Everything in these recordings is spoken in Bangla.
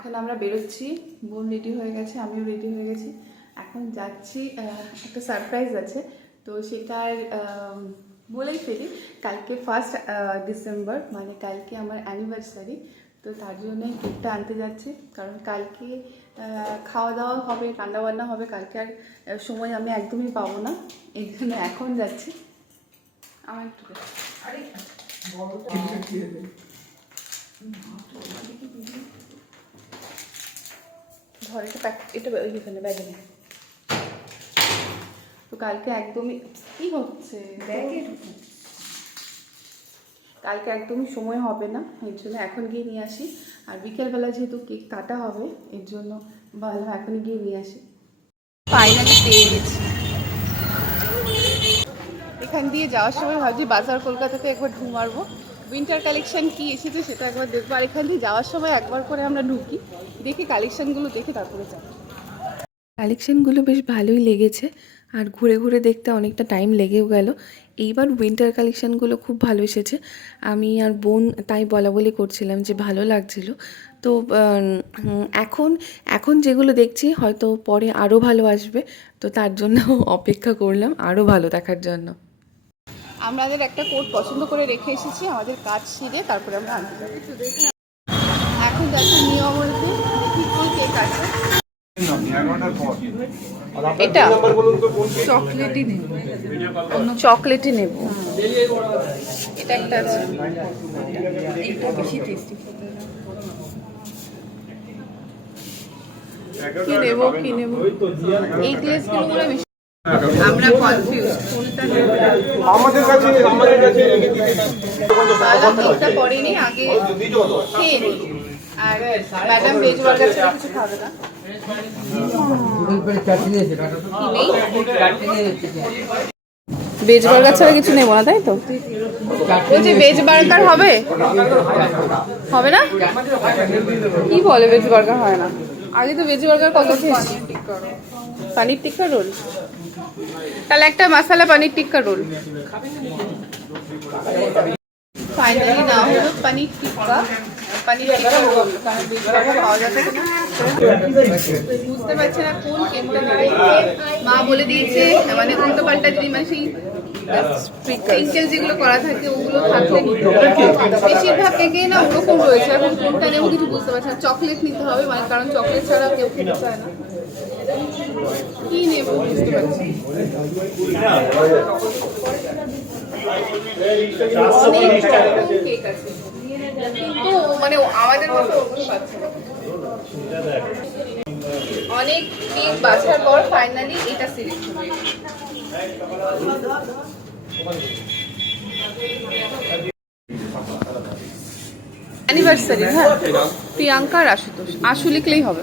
এখন আমরা বেরোচ্ছি। বোন রেডি হয়ে গেছে আমিও রেডি হয়ে গেছি। এখন যাচ্ছি একটা সারপ্রাইজ আছে। তো সেটার বলেই ফেলি কালকে ফার্স্ট ডিসেম্বর মানে কালকে আমার অ্যানিভার্সারি তো তার জন্য কেকটা আনতে যাচ্ছি। কারণ কালকে খাওয়া দাওয়া হবে রান্না বান্না হবে কালকে আর সময় আমি একদমই পাবো না। এই জন্য এখন যাচ্ছি। আমার একটু দে। ধর এটা প্যাক এটা ওই এখানে ব্যাগে নে। তো কালকে একদমই কি হচ্ছে? ব্যাগে কালকে একদমই সময় হবে না এর জন্য এখন গিয়ে নিয়ে আসি। আর বিকেলবেলা যেহেতু কেক কাটা হবে এর জন্য ভালো এখনই গিয়ে নিয়ে আসি। ফাইনালি পেয়ে গেছি। এখান দিয়ে যাওয়ার সময় ভাবছি বাজার কলকাতাতে একবার ঢু মারবো। উইন্টার কালেকশন কি এসেছে সেটা একবার দেখব। আর এখান দিয়ে যাওয়ার সময় একবার করে আমরা ঢুকি, দেখি কালেকশনগুলো দেখে তারপরে যাব। কালেকশনগুলো বেশ ভালোই লেগেছে, আর ঘুরে ঘুরে দেখতে অনেকটা টাইম লেগেও গেল। এইবার উইন্টার কালেকশানগুলো খুব ভালো এসেছে। আমি আর বোন তাই বলা বলি করছিলাম যে ভালো লাগছিল। তো এখন এখন যেগুলো দেখছি হয়তো পরে আরও ভালো আসবে, তো তার জন্য অপেক্ষা করলাম আরও ভালো দেখার জন্য। আমাদের একটা কোট পছন্দ করে রেখে এসেছি আমাদের কাজ সেরে তারপরে আমরা আনতে যাব। এখন যাচ্ছি নিয়মতে কি কোন কেক আছে? এটা চকলেটই নেব। চকলেটই নেব। এটা একটা আছে। এইটা বেশি টেস্টি কি নেব কি নেব? এই মনে বেশি আমরা কনফিউজ আমাদের কাছে আমাদের কাছে ম্যাডাম কেকটা পরেনি আগে আর ম্যাডাম ভেজ বার্গার ছাড়া কিছু খাবে না। ভেজ বার্গার ছাড়া কিছু নেব না তাই তো? বলছি ভেজ বার্গার হবে? হবে না? কি বলে ভেজ বার্গার হয় না? আগে তো ভেজ বার্গার কত খেয়েছি? পানির টিক্কা রোল? তাহলে একটা মশালা পানির টিক্কা রোল। ফাইনালি না হলো পানির টিক্কা। পানির টিক্কা রোল। বুঝতে পারছি না মা বলে দিয়েছে মানে মানে যেগুলো করা থাকে, ওগুলো বেশিরভাগ কেকে না ওরকম রয়েছে, এখন কোনটা নেব কিছু বুঝতে পারছি না। চকলেট নিতে হবে মানে কারণ চকলেট ছাড়া কেউ খেতে চায় না। কি বুঝতে পারছি মানে অনেক পর ফাইনালি এটা অ্যানিভার্সারি হ্যাঁ? প্রিয়াঙ্কা আর আশুতোষ। আশু লিখলেই হবে।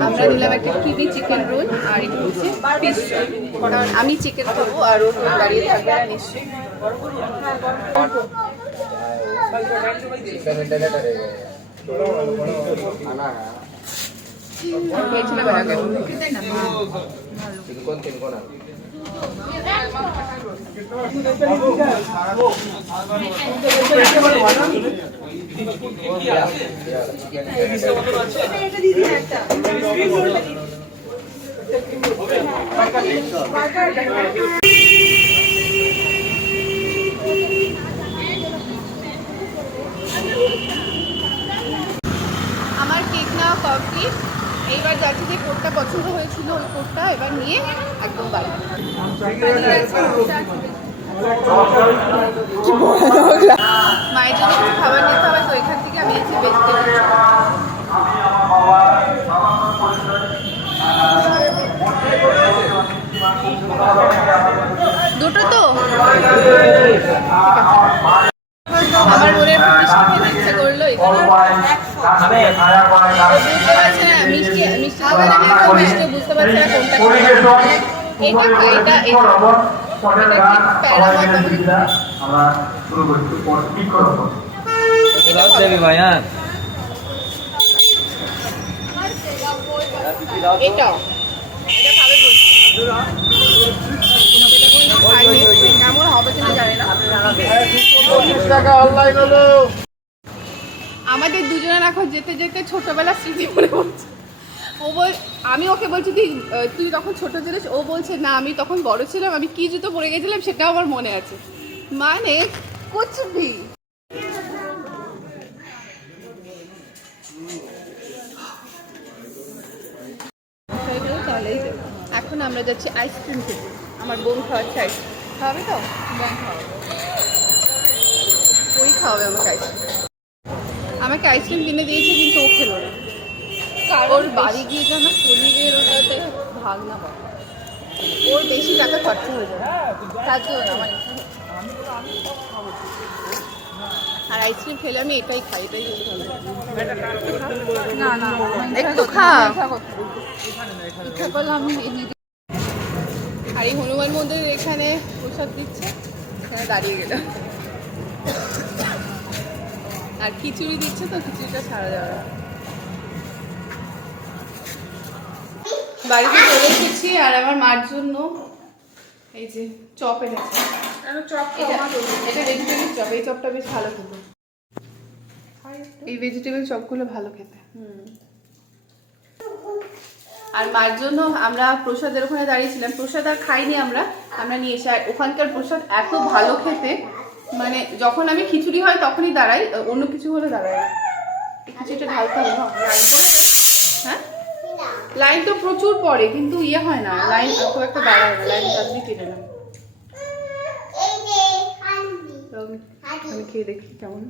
আমরা নিলাম একটা কিবি চিকেন রোল আর একটু হচ্ছে ফিশ কারণ আমি চিকেন খাব আর ও তো দাঁড়িয়ে থাকবে না নিশ্চয়ই। খেয়েছিলাম তিন আগে। আমার কেক নেওয়া কমপ্লিট এইবার যাচ্ছি যে কোটটা পছন্দ হয়েছিল ওই কোটটা এবার নিয়ে একদম মায়ের জন্য খাবার নিতে হবে তো এখান থেকে আমি দুটো তো? আমার খেতে ইচ্ছে করল বুঝতে মিষ্টি আমরা শুরু করছি বৃক্ষরোপণ দেবী এটা খাবে বলছি। কেমন হবে কিনা জানি না। আমাদের দুজনের এখন যেতে যেতে ছোটবেলার স্মৃতি মনে পড়ছে। ও বল, আমি ওকে বলছি, তুই তুই তখন ছোট ছিলিস, ও বলছে, না, আমি তখন বড় ছিলাম, আমি কি জুতো পরে গেছিলাম সেটা আমার মনে আছে। মানে সেটাও এখন আমরা যাচ্ছি আইসক্রিম খেতে। আমার বোন খাওয়াচ্ছে আইসক্রিম। খাওয়াবে তো? ওই খাওয়াবে আমাকে আইসক্রিম। আমাকে আইসক্রিম কিনে দিয়েছে, কিন্তু ও খেলো না। ওর বাড়ি গিয়ে যেন পনিরের ওটাতে ভাগ না পায়। ওর বেশি টাকা খরচা হয়ে যাবে। তার জন্য আমার আর আইসক্রিম খেলে আমি এটাই খাই এটাই না না একটু খা। ইচ্ছা করলে আমি আর এই হনুমান মন্দিরের এখানে প্রসাদ দিচ্ছে এখানে দাঁড়িয়ে গেলাম আর খিচুড়ি দিচ্ছে তো খিচুড়িটা ছাড়া যাবে বাড়িতে চলে এসেছি আর আমার মার জন্য এই যে চপ এনেছি। এটা ভেজিটেবল চপ এই চপটা বেশ ভালো খেতে। এই ভেজিটেবল চপগুলো ভালো খেতে। আর মার জন্য আমরা প্রসাদের ওখানে দাঁড়িয়েছিলাম। প্রসাদ আর খাইনি আমরা আমরা নিয়ে এসে। ওখানকার প্রসাদ এত ভালো খেতে মানে যখন আমি খিচুড়ি হয় তখনই দাঁড়াই অন্য কিছু হলে দাঁড়াই। খিচুড়িটা ঢালতে হবে হ্যাঁ? লাইন তো প্রচুর পড়ে কিন্তু ইয়ে হয় না। লাইন খুব একটা দাঁড়ায় না। লাইন তাড়াতাড়ি কেটে না আমি খেয়ে দেখি কেমন।